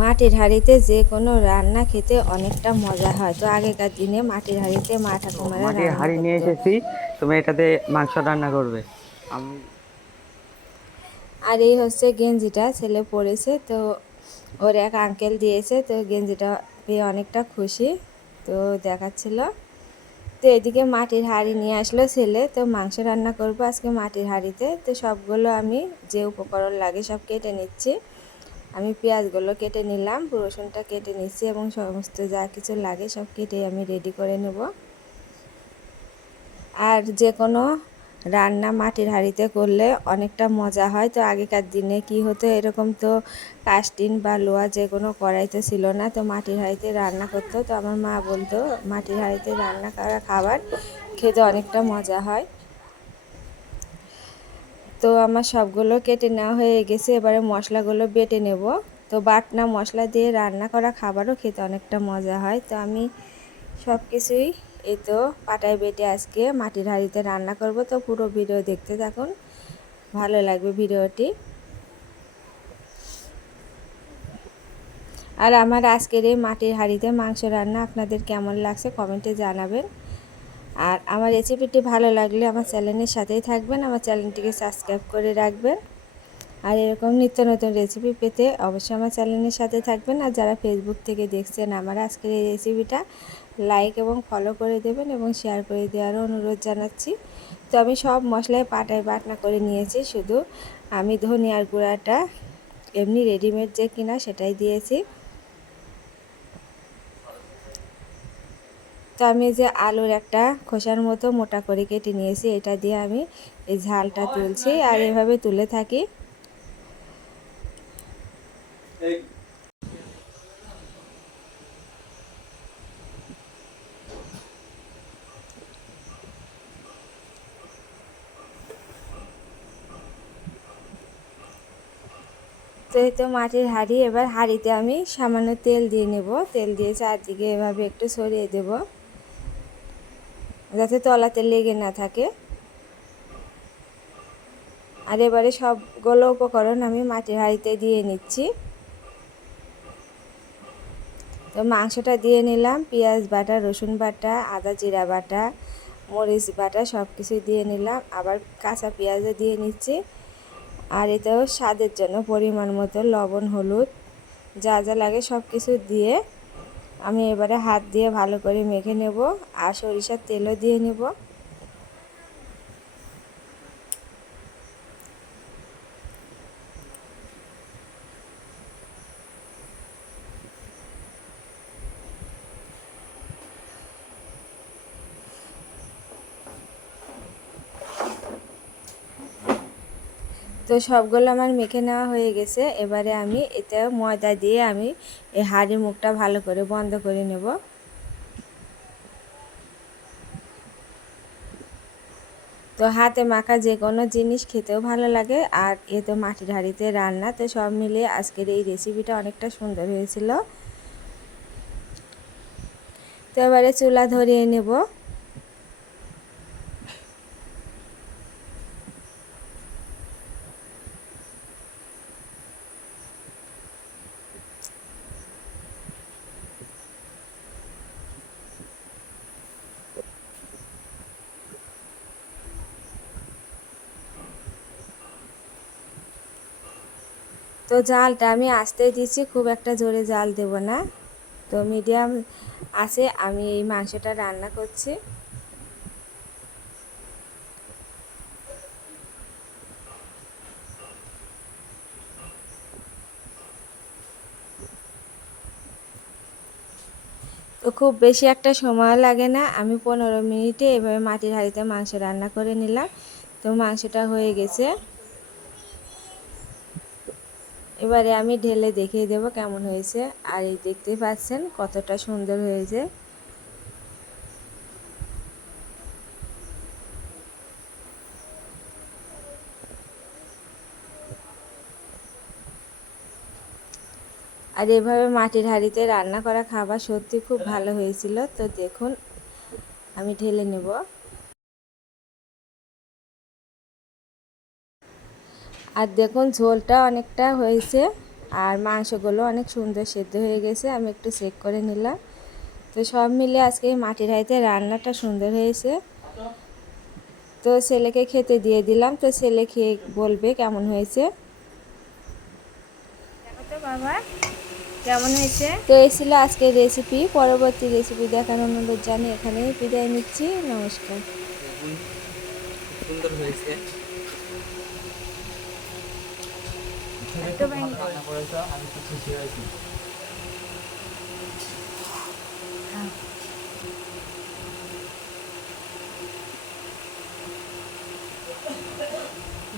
মাটির হাঁড়িতে যে কোনো রান্না খেতে অনেকটা মজা হয়। তো আগেকার দিনে মাটির হাঁড়িতে মা তো ঠাকুমারা মাটির রান্না হাঁড়ি নিয়ে করতো। এসেছি, তুমি এটাতে মাংস রান্না করবে। আমি আর এই হচ্ছে গেঞ্জিটা ছেলে পরেছে, তো ওর এক আঙ্কেল দিয়েছে, তো গেঞ্জিটা পেয়ে অনেকটা খুশি, তো দেখাচ্ছিল। তো এদিকে মাটির হাঁড়ি নিয়ে আসলো ছেলে, তো মাংস রান্না করবো আজকে মাটির হাঁড়িতে। তো সবগুলো আমি যে উপকরণ লাগে সব কেটে নিচ্ছি। আমি পেঁয়াজগুলো কেটে নিলাম, রসুনটা কেটে নিচ্ছি এবং সমস্ত যা কিছু লাগে সব কেটে আমি রেডি করে নেব। আর যে কোনো রান্না মাটির হাঁড়িতে করলে অনেকটা মজা হয়। তো আগেকার দিনে কি হতো, এরকম তো কাস্টিন বা লোহা যে কোনো কড়াই তো ছিল না, তো মাটির হাঁড়িতে রান্না করতো। তো আমার মা বলতো মাটির হাঁড়িতে রান্না করা খাবার খেতে অনেকটা মজা হয়। তো আমার সবগুলো কেটে নেওয়া হয়ে গেছে, এবারে মশলাগুলো বেটে নেব। তো বাটনা মশলা দিয়ে রান্না করা খাবারও খেতে অনেকটা মজা হয়। তো আমি সব কিছুই এই তো পাটায় বেটে আজকে মাটির হাঁড়িতে রান্না করব। তো পুরো ভিডিও দেখতে থাকুন, ভালো লাগবে ভিডিওটি। আর আমার আজকের এই মাটির হাঁড়িতে মাংস রান্না আপনাদের কেমন লাগছে কমেন্টে জানাবেন। আর আমার রেসিপিটি ভালো লাগলে আমার চ্যানেলের সাথেই থাকবেন, আমার চ্যানেলটিকে সাবস্ক্রাইব করে রাখবেন। আর এরকম নিত্য নতুন রেসিপি পেতে অবশ্যই আমার চ্যানেলের সাথে থাকবেন। আর যারা ফেসবুক থেকে দেখছেন আমার আজকের এই রেসিপিটা লাইক এবং ফলো করে দেবেন এবং শেয়ার করে দেওয়ারও অনুরোধ জানাচ্ছি। তো আমি সব মশলায় পাটায় বাটনা করে নিয়েছি, শুধু আমি ধনিয়ার গুঁড়াটা এমনি রেডিমেড যে কিনা সেটাই দিয়েছি। তো আমি যে আলুর একটা খোসার মতো মোটা করে কেটে নিয়েছি, এটা দিয়ে আমি এই ঝালটা তুলছি আর এভাবে তুলে থাকি। তো এই তো মাটির হাঁড়ি, এবার হাঁড়িতে আমি সামান্য তেল দিয়ে নেব। তেল দিয়ে চারদিকে এভাবে একটু ছড়িয়ে দেব যাতে তলাতে লেগে না থাকে। আর এবারে সবগুলো উপকরণ আমি মাটির হাঁড়িতে দিয়ে নিচ্ছি। তো মাংসটা দিয়ে নিলাম, পেঁয়াজ বাটা, রসুন বাটা, আদা জিরা বাটা, মরিচ বাটা সব কিছু দিয়ে নিলাম। আবার কাঁচা পেঁয়াজও দিয়ে নিচ্ছি। আর এতেও স্বাদের জন্য পরিমাণ মতো লবণ, হলুদ যা যা লাগে সব কিছু দিয়ে আমি এবারে হাত দিয়ে ভালো করে মেখে নেব। আর সরিষার তেলও দিয়ে নেব। তো সবগুলো আমার মেখে নেওয়া হয়ে গেছে, এবারে আমি এতে ময়দা দিয়ে আমি এই হাঁড়ির মুখটা ভালো করে বন্ধ করে নেব। তো হাতে মাখা যে কোনো জিনিস খেতেও ভালো লাগে। আর এ তো মাটির হাঁড়িতে রান্না, তো সব মিলিয়ে আজকের এই রেসিপিটা অনেকটা সুন্দর হয়েছিল। তো এবারে চুলা ধরিয়ে নেব। তো জালটা আমি আস্তে দিচ্ছি, খুব একটা জোরে জাল দেব না। তো মিডিয়াম আছে আমি এই মাংসটা রান্না করছি। তো খুব বেশি একটা সময় লাগে না, আমি 15 মিনিটে এভাবে মাটির হাঁড়িতে মাংস রান্না করে নিলাম। তো মাংসটা হয়ে গেছে, এবারে আমি ঢেলে দেখিয়ে দেব কেমন হয়েছে। আর এই দেখতেই পাচ্ছেন কতটা সুন্দর হয়েছে। আর এভাবে মাটির হাঁড়িতে রান্না করা খাবার সত্যি খুব ভালো হয়েছিল। তো দেখুন আমি ঢেলে নেব। আর দেখুন ঝোলটা অনেকটা হয়েছে, আর মাংসগুলো অনেক সুন্দর সেদ্ধ হয়ে গেছে, আমি একটু চেক করে নিলাম। তো সব মিলে আজকে মাটির হাঁড়িতে রান্নাটা সুন্দর হয়েছে। তো ছেলেকে খেতে দিয়ে দিলাম, তো ছেলে খেয়ে বলবে কেমন হয়েছে। দেখো তো বাবা কেমন হয়েছে। তো এই ছিল আজকের রেসিপি। পরবর্তী রেসিপি দেখার অনুরোধ জানিয়ে এখানেই বিদায় নিচ্ছি। নমস্কার। খুব সুন্দর হয়েছে। একটু ভেঙে রান্না করেছো, আমি খুব খুশি হয়েছি।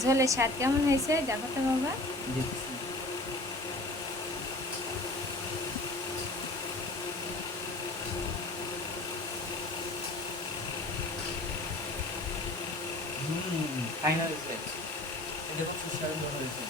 ঝোলের স্বাদ কেমন হয়েছে দেখো তো বাবা। দেখছি। ফাইনাল হয়েছে। এটা খুব সুস্বাদু হয়েছে।